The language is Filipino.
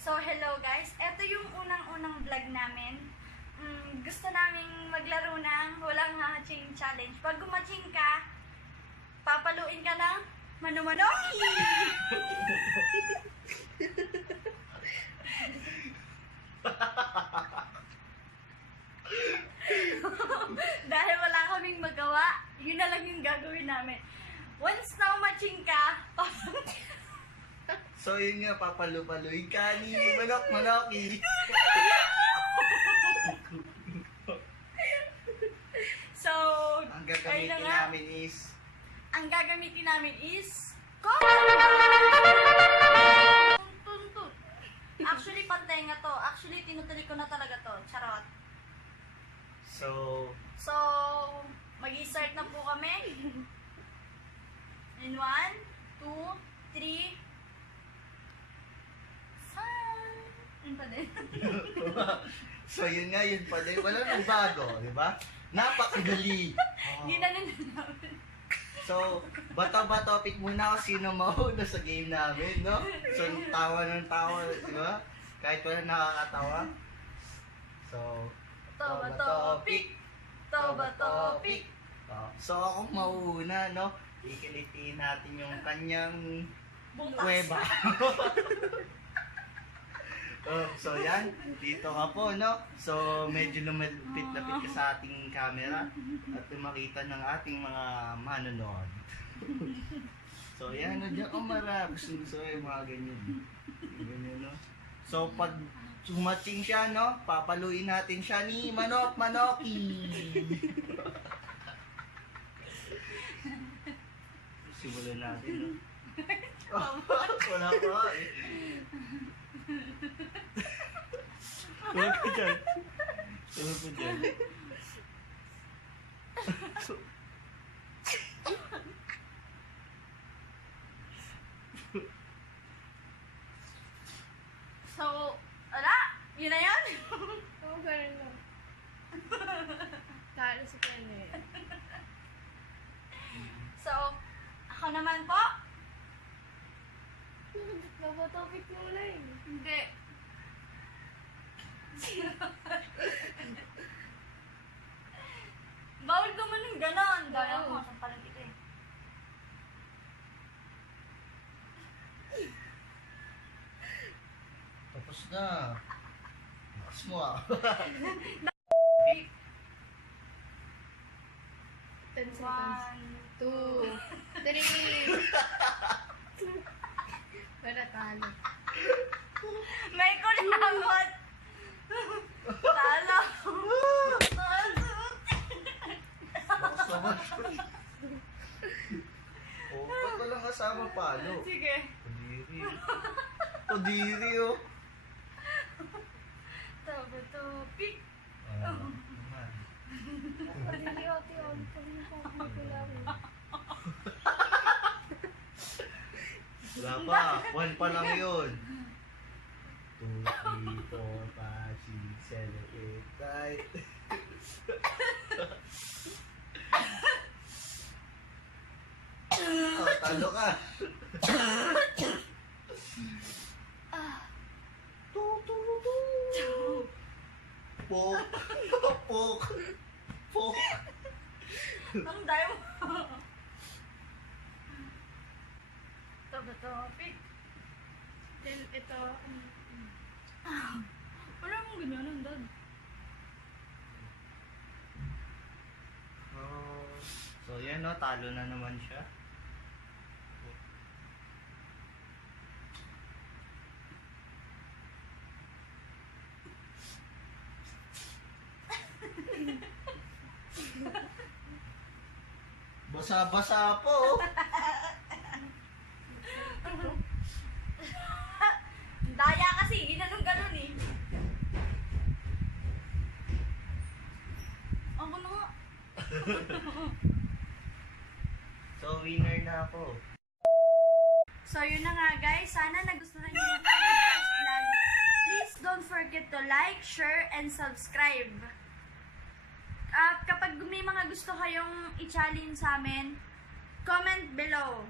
So, hello guys. Ito yung unang-unang vlog namin. Gusto naming maglaro ng walang haching challenge. Pag gumaching ka, papaluin ka ng mano-manoki! Dahil wala kaming magawa, yun na lang yung gagawin namin. Once na umaching ka, So yun nga, papalupaluin ka ni Manok-Manoki. So, Ang gagamitin namin is tuntun. Actually, pantenga to. Actually, tinutuli ko na talaga to. Charot. So, mag-i-start na po kami. In 1, 2, 3. Yun pa din. So yun nga, yun pa din. Wala nang bago, di ba? Napakadali. Ginanon na namin. So, bato-bato pick muna kung sino mauna sa game namin, no? So, tawa ng tawa, di ba? Kahit wala nakakatawa. So, Bato pick. Bato pick. So, ako mauuna, no? Ikilitiin natin yung kanyang Butas. kuweba. So yan, dito ka po, no? So medyo lumapit-lapit ka sa ating camera at makita ng ating mga manonood. So yan, nandiyan ka mara. Gusto yung mga ganyan. Ganyan, no? So pag sumaching siya, no? Papaluin natin siya ni Manok-Manoki. Simulan natin, no? Wala pa eh. Tulog ka dyan. Tulog ka dyan. So, ala, yun na yan? Oo, ganun lang. Talo si Kenneth. So, ako naman po. Nabotopik mo na eh. Hindi. Bawal ka man ng ganon. Daya mo, sampalan kita eh. Tapos na. Lakas mo ah. 10 seconds. 2, 3. Para talo. May kulamot. Talo. Lakas naman. Oh, ba't walang kasama palo? Sige. Kadiri. Kadiri oh. Topic. Naman. Hindi ate, ang pagkakapagulari. Wala pa. 1 pa lang yun. 2, 3, 4, 5, 6, 7, 8, 9. Oh, talo ka. Pok. Pok. Pok. Ang dayo mo. Topic. Then ito, Wala mong ganyan, dad. So yan no, talo na naman siya. Basa-basa po. Daya kasi, ginanong-ganon eh. Ako na nga. So winner na ako. So yun na nga guys, sana nagustuhan niyo yung first vlog. Please don't forget to like, share, and subscribe. At kapag may mga gusto kayong i-challenge sa amin, comment below.